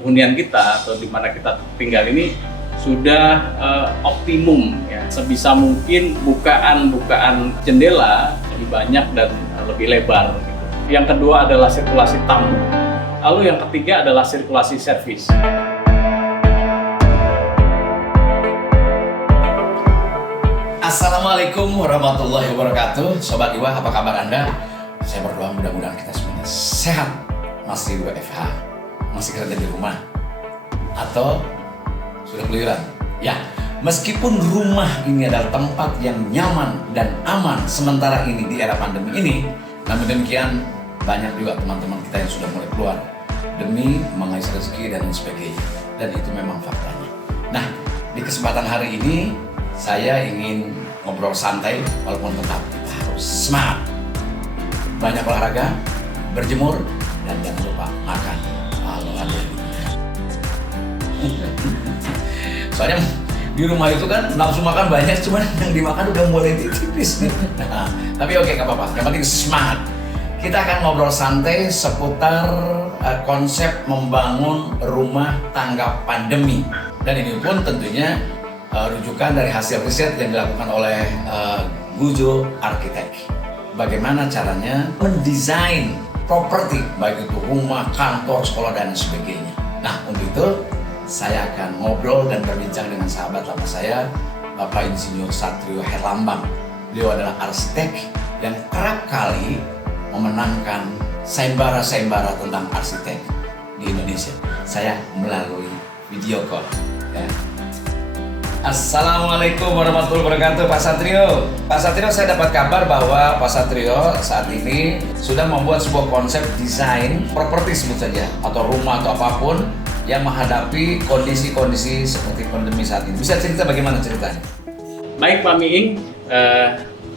hunian kita atau di mana kita tinggal ini sudah optimum ya. Sebisa mungkin bukaan jendela lebih banyak dan lebih lebar gitu. Yang kedua adalah sirkulasi tamu. Lalu yang ketiga adalah sirkulasi servis. Assalamualaikum warahmatullahi wabarakatuh. Sobat Iwa, apa kabar Anda? Saya berdoa mudah-mudahan kita semuanya sehat. Masih WFH, masih kerja di rumah, atau sudah keluyuran. Ya, meskipun rumah ini adalah tempat yang nyaman dan aman sementara ini di era pandemi ini, namun demikian banyak juga teman-teman kita yang sudah mulai keluar demi mengais rezeki dan sebagainya. Dan itu memang faktanya. Nah, di kesempatan hari ini saya ingin ngobrol santai, walaupun tetap kita harus semangat. Banyak olahraga, berjemur, dan jangan lupa makan kalau ada yang soalnya di rumah itu kan nafsu makan banyak, cuman yang dimakan udah mulai tipis nih. Nah, tapi oke, gak apa-apa, yang penting semangat. Kita akan ngobrol santai seputar konsep membangun rumah tanggap pandemi. Dan ini pun tentunya rujukan dari hasil riset yang dilakukan oleh Gujo Arsitek. Bagaimana caranya mendesain properti, baik itu rumah, kantor, sekolah, dan sebagainya. Nah, untuk itu saya akan ngobrol dan berbincang dengan sahabat lama saya, Bapak Insinyur Satrio Herlambang. Beliau adalah arsitek yang kerap kali memenangkan sayembara-sayembara tentang arsitek di Indonesia. Saya melalui video call. Ya. Assalamualaikum warahmatullahi wabarakatuh, Pak Satrio. Pak Satrio, saya dapat kabar bahwa Pak Satrio saat ini sudah membuat sebuah konsep desain properti sebut saja, atau rumah atau apapun yang menghadapi kondisi-kondisi seperti pandemi saat ini. Bisa cerita bagaimana ceritanya? Baik Pak Miing,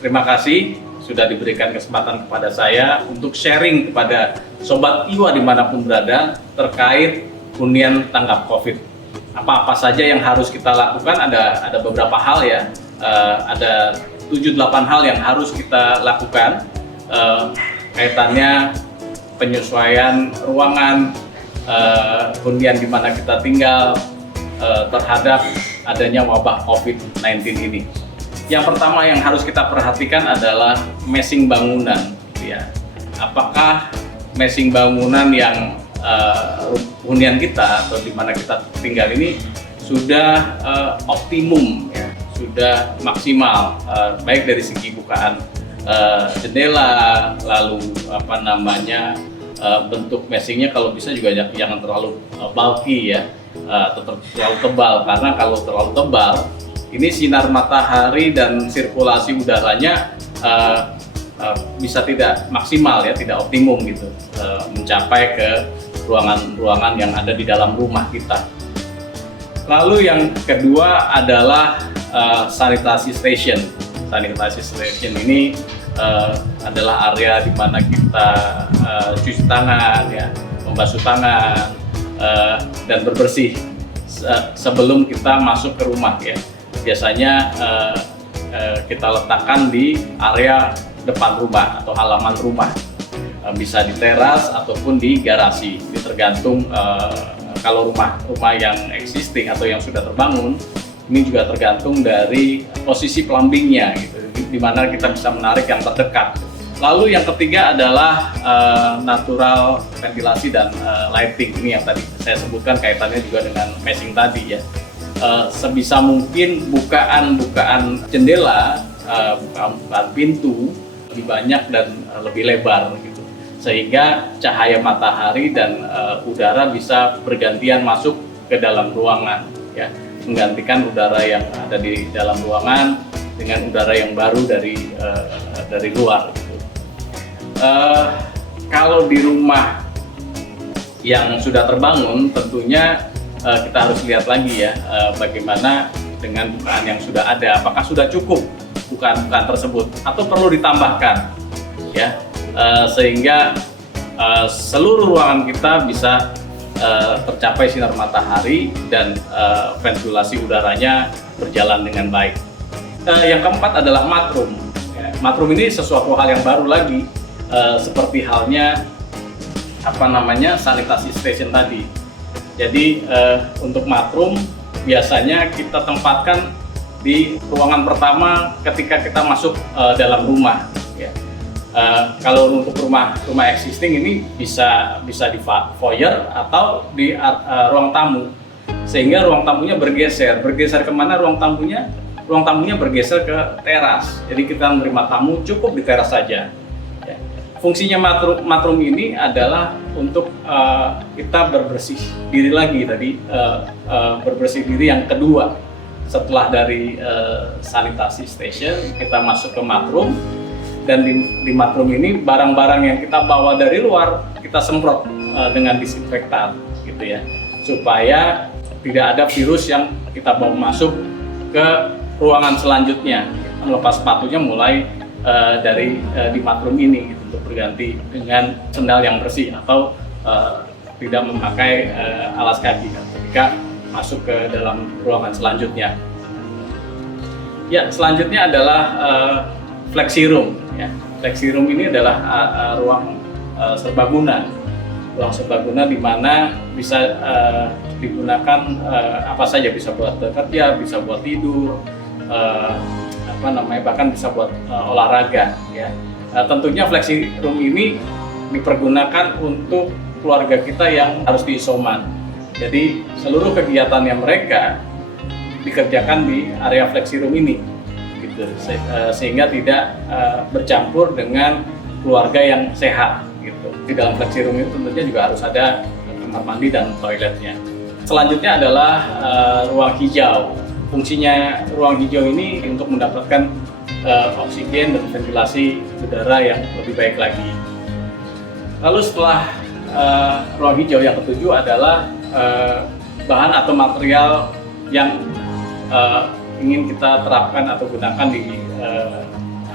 terima kasih sudah diberikan kesempatan kepada saya untuk sharing kepada Sobat Iwa dimanapun berada terkait hunian tanggap COVID. Apa-apa saja yang harus kita lakukan, ada beberapa hal ya, ada 7-8 hal yang harus kita lakukan kaitannya penyesuaian ruangan, hunian di mana kita tinggal terhadap adanya wabah COVID-19 ini. Yang pertama yang harus kita perhatikan adalah meshing bangunan, ya. Apakah meshing bangunan yang hunian kita atau di mana kita tinggal ini sudah optimum, ya, sudah maksimal, baik dari segi bukaan jendela, lalu bentuk meshingnya kalau bisa juga jangan terlalu bulky ya, atau terlalu tebal, karena kalau terlalu tebal ini sinar matahari dan sirkulasi udaranya bisa tidak maksimal ya, tidak optimum gitu, mencapai ke ruangan-ruangan yang ada di dalam rumah kita. Lalu yang kedua adalah sanitasi station. Sanitasi station ini adalah area di mana kita cuci tangan ya, membasuh tangan dan berbersih sebelum kita masuk ke rumah ya. Biasanya kita letakkan di area depan rumah atau halaman rumah, bisa di teras ataupun di garasi. Ini tergantung kalau rumah yang existing atau yang sudah terbangun, ini juga tergantung dari posisi plumbingnya gitu, di mana kita bisa menarik yang terdekat. Lalu yang ketiga adalah natural ventilasi dan lighting. Ini yang tadi saya sebutkan kaitannya juga dengan meshing tadi ya. Sebisa mungkin bukaan jendela, bukaan pintu lebih banyak dan lebih lebar gitu, sehingga cahaya matahari dan udara bisa bergantian masuk ke dalam ruangan ya, menggantikan udara yang ada di dalam ruangan dengan udara yang baru dari luar gitu. Kalau di rumah yang sudah terbangun, tentunya kita harus lihat lagi ya, bagaimana dengan bukaan yang sudah ada, apakah sudah cukup bukaan tersebut atau perlu ditambahkan ya, sehingga seluruh ruangan kita bisa tercapai sinar matahari dan ventilasi udaranya berjalan dengan baik. Yang keempat adalah mudroom. Mudroom ini sesuatu hal yang baru lagi, seperti halnya sanitasi station tadi. Jadi untuk matroom biasanya kita tempatkan di ruangan pertama ketika kita masuk dalam rumah. Ya. Kalau untuk rumah existing ini bisa di foyer atau di ruang tamu, sehingga ruang tamunya bergeser kemana ruang tamunya? Ruang tamunya bergeser ke teras. Jadi kita menerima tamu cukup di teras saja. Ya. Fungsinya matroom ini adalah untuk kita berbersih diri lagi tadi, berbersih diri yang kedua setelah dari sanitasi station kita masuk ke matroom. Dan di matroom ini barang-barang yang kita bawa dari luar kita semprot dengan disinfektan gitu ya, supaya tidak ada virus yang kita bawa masuk ke ruangan selanjutnya. Melepas sepatunya mulai dari di matroom ini gitu, untuk berganti dengan sendal yang bersih atau tidak memakai alas kaki ketika masuk ke dalam ruangan selanjutnya. Ya, selanjutnya adalah flexi room. Ya. Flexi room ini adalah ruang serbaguna. Ruang serbaguna di mana bisa digunakan apa saja, bisa buat bekerja, bisa buat tidur, bahkan bisa buat olahraga. Ya. Tentunya flexi room ini dipergunakan untuk keluarga kita yang harus diisoman. Jadi seluruh kegiatannya mereka dikerjakan di area flexi room ini. Sehingga tidak bercampur dengan keluarga yang sehat gitu. Di dalam flexi room itu tentunya juga harus ada kamar mandi dan toiletnya. Selanjutnya adalah ruang hijau. Fungsinya ruang hijau ini untuk mendapatkan oksigen dan ventilasi udara yang lebih baik lagi. Lalu setelah ruang hijau yang ketujuh adalah bahan atau material yang ingin kita terapkan atau gunakan di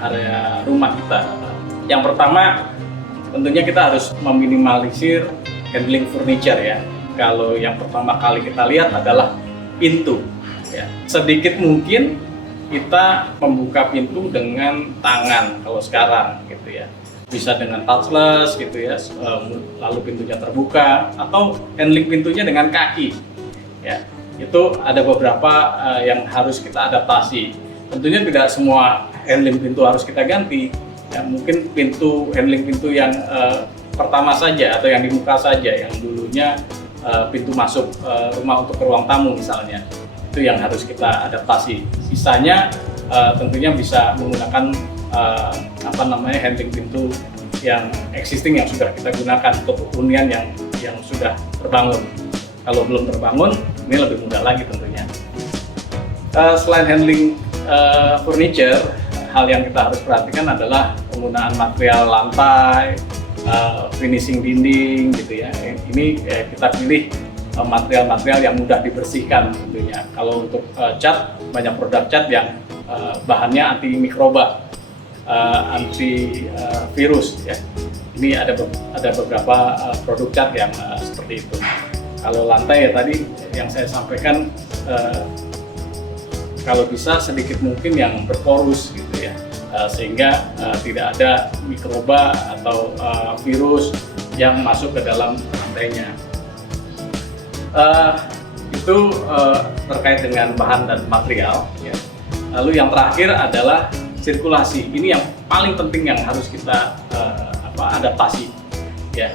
area rumah kita. Yang pertama, tentunya kita harus meminimalisir handling furniture ya. Kalau yang pertama kali kita lihat adalah pintu. Ya. Sedikit mungkin kita membuka pintu dengan tangan kalau sekarang gitu ya. Bisa dengan touchless gitu ya, lalu pintunya terbuka, atau handling pintunya dengan kaki. Ya. Itu ada beberapa yang harus kita adaptasi. Tentunya tidak semua handling pintu harus kita ganti. Ya, mungkin handling pintu yang pertama saja atau yang di muka saja, yang dulunya pintu masuk rumah untuk ke ruang tamu misalnya, itu yang harus kita adaptasi. Sisanya tentunya bisa menggunakan handling pintu yang existing yang sudah kita gunakan untuk hunian yang sudah terbangun. Kalau belum terbangun, ini lebih mudah lagi tentunya. Selain handling furniture, hal yang kita harus perhatikan adalah penggunaan material lantai, finishing dinding gitu ya. Ini kita pilih material-material yang mudah dibersihkan tentunya. Kalau untuk cat, banyak produk cat yang bahannya anti mikroba, anti virus ya. Ini ada beberapa produk cat yang seperti itu. Kalau lantai ya tadi yang saya sampaikan, kalau bisa sedikit mungkin yang berporus gitu ya, sehingga tidak ada mikroba atau virus yang masuk ke dalam lantainya. Itu terkait dengan bahan dan material. Ya. Lalu yang terakhir adalah sirkulasi. Ini yang paling penting yang harus kita adaptasi. Ya.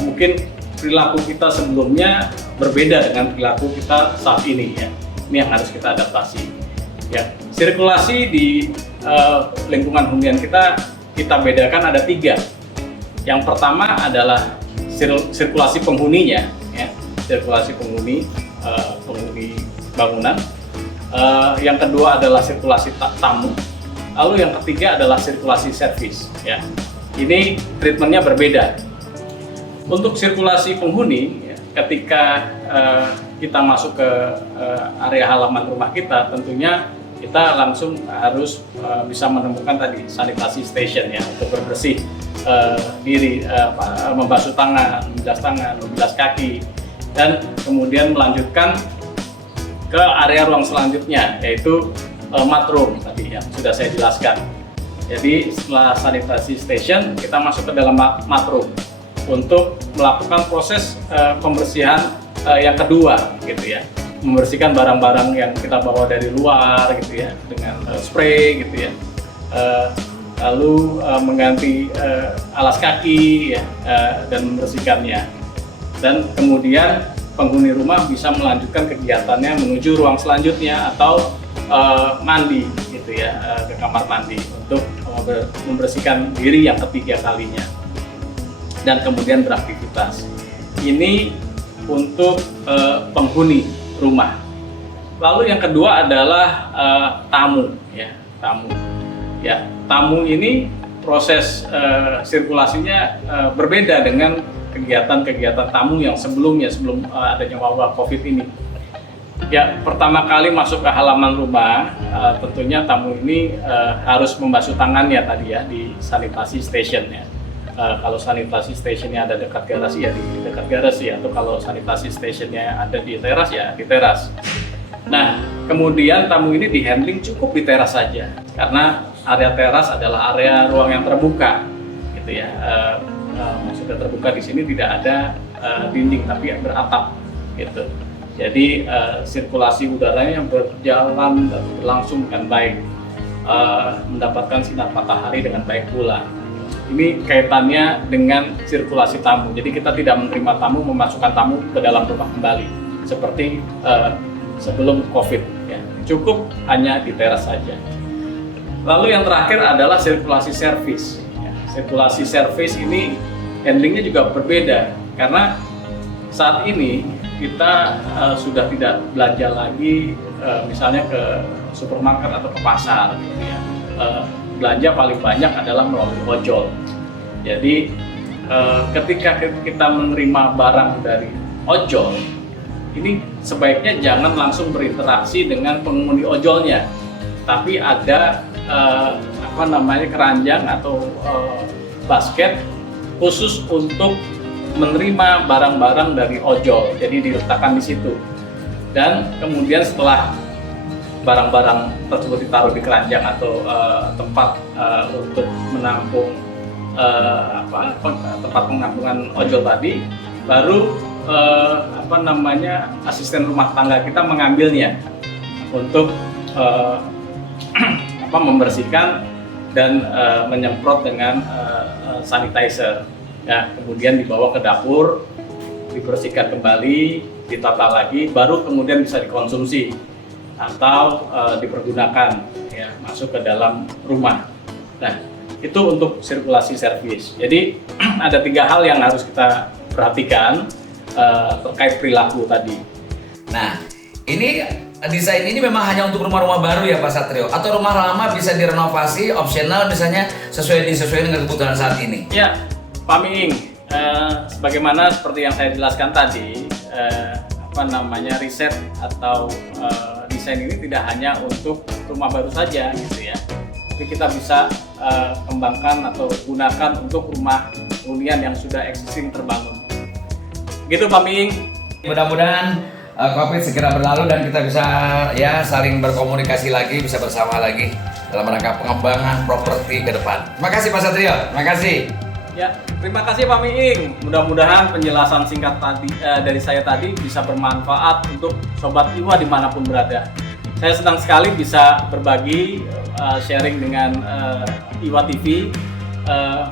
Mungkin perilaku kita sebelumnya berbeda dengan perilaku kita saat ini ya. Ini yang harus kita adaptasi. Ya, sirkulasi di lingkungan hunian kita bedakan ada 3. Yang pertama adalah sirkulasi penghuninya, ya. Sirkulasi penghuni bangunan. Yang kedua adalah sirkulasi tamu. Lalu yang ketiga adalah sirkulasi servis. Ya, ini treatmentnya berbeda. Untuk sirkulasi penghuni, ya, ketika kita masuk ke area halaman rumah kita, tentunya kita langsung harus bisa menemukan tadi sanitasi station ya, untuk berbersih diri, membasuh tangan, membilas kaki, dan kemudian melanjutkan ke area ruang selanjutnya, yaitu matroom tadi yang sudah saya jelaskan. Jadi setelah sanitasi station, kita masuk ke dalam matroom untuk melakukan proses pembersihan yang kedua gitu ya, membersihkan barang-barang yang kita bawa dari luar gitu ya dengan spray gitu ya. Lalu mengganti alas kaki ya, dan membersihkannya. Dan kemudian penghuni rumah bisa melanjutkan kegiatannya menuju ruang selanjutnya atau mandi gitu ya, ke kamar mandi untuk membersihkan diri yang ketiga kalinya. Dan kemudian beraktivitas. Ini untuk penghuni rumah. Lalu yang kedua adalah tamu ya, tamu. Ya, tamu ini proses sirkulasinya berbeda dengan kegiatan-kegiatan tamu yang sebelum adanya wabah COVID ini. Ya, pertama kali masuk ke halaman rumah, tentunya tamu ini harus membasuh tangannya tadi ya di sanitasi station ya. Kalau sanitasi stationnya ada dekat garasi ya di dekat garasi, atau kalau sanitasi stationnya ada di teras ya di teras. Nah, kemudian tamu ini di handling cukup di teras saja, karena area teras adalah area ruang yang terbuka, gitu ya. Maksudnya terbuka di sini tidak ada dinding tapi beratap, gitu. Jadi sirkulasi udaranya berjalan dan berlangsung dengan baik, mendapatkan sinar matahari dengan baik pula. Ini kaitannya dengan sirkulasi tamu. Jadi kita tidak menerima tamu, memasukkan tamu ke dalam rumah kembali seperti sebelum COVID. Ya. Cukup hanya di teras saja. Lalu yang terakhir adalah sirkulasi servis. Ya. Sirkulasi servis ini handlingnya juga berbeda karena saat ini kita sudah tidak belanja lagi misalnya ke supermarket atau ke pasar, gitu ya. Belanja paling banyak adalah melalui ojol. Jadi ketika kita menerima barang dari ojol, ini sebaiknya jangan langsung berinteraksi dengan pengemudi ojolnya, tapi ada keranjang atau basket khusus untuk menerima barang-barang dari ojol. Jadi diletakkan di situ, dan kemudian setelah barang-barang tersebut ditaruh di keranjang atau tempat untuk menampung tempat penampungan ojol tadi, baru asisten rumah tangga kita mengambilnya untuk membersihkan dan menyemprot dengan sanitizer. Ya, kemudian dibawa ke dapur, dibersihkan kembali, ditata lagi, baru kemudian bisa dikonsumsi atau dipergunakan ya, masuk ke dalam rumah. Nah, itu untuk sirkulasi servis. Jadi ada 3 hal yang harus kita perhatikan terkait perilaku tadi. Nah, ini desain ini memang hanya untuk rumah-rumah baru ya Pak Satrio? Atau rumah lama bisa direnovasi, opsional misalnya sesuai dengan kebutuhan saat ini? Ya, Pak Miing, sebagaimana seperti yang saya jelaskan tadi, riset atau desain ini tidak hanya untuk rumah baru saja gitu ya, tapi kita bisa kembangkan atau gunakan untuk rumah hunian yang sudah existing terbangun. Gitu Pak Miing. Mudah-mudahan COVID segera berlalu dan kita bisa ya saling berkomunikasi lagi, bisa bersama lagi dalam rangka pengembangan properti ke depan. Terima kasih Pak Satrio, terima kasih. Ya, terima kasih Pak Miing. Mudah-mudahan penjelasan singkat tadi dari saya tadi bisa bermanfaat untuk Sobat Iwa dimanapun berada. Saya senang sekali bisa berbagi, sharing dengan Iwa TV.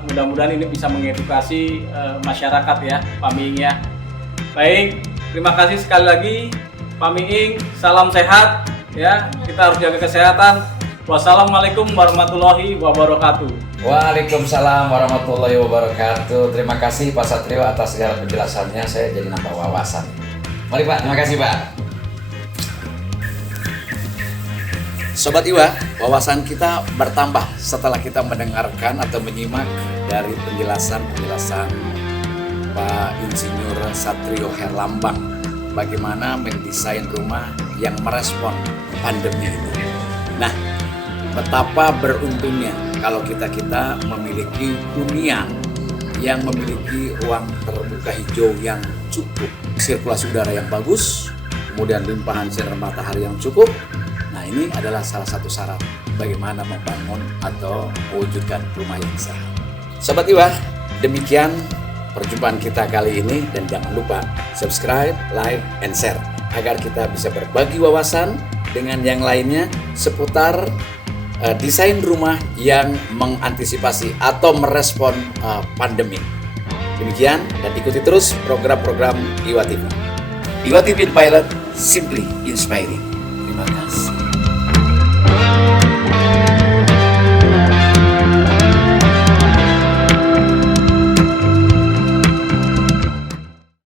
Mudah-mudahan ini bisa mengedukasi masyarakat ya, Pak Miing ya. Baik, terima kasih sekali lagi Pak Miing. Salam sehat ya. Kita harus jaga kesehatan. Wassalamualaikum warahmatullahi wabarakatuh. Waalaikumsalam warahmatullahi wabarakatuh. Terima kasih Pak Satrio atas segala penjelasannya. Saya jadi nambah wawasan. Mari Pak, terima kasih Pak. Sobat Iwa, wawasan kita bertambah setelah kita mendengarkan atau menyimak dari penjelasan Pak Insinyur Satrio Herlambang bagaimana mendesain rumah yang merespon pandemi ini. Nah, betapa beruntungnya kalau kita memiliki hunian yang memiliki ruang terbuka hijau yang cukup, sirkulasi udara yang bagus, kemudian limpahan sinar matahari yang cukup. Nah, ini adalah salah satu syarat bagaimana membangun atau mewujudkan rumah yang sehat. Sobat Iwa, demikian perjumpaan kita kali ini, dan jangan lupa subscribe, like, and share agar kita bisa berbagi wawasan dengan yang lainnya seputar desain rumah yang mengantisipasi atau merespon pandemi. Demikian, dan ikuti terus program-program Iwa TV. Iwa TV Pilot, simply inspiring. Terima kasih.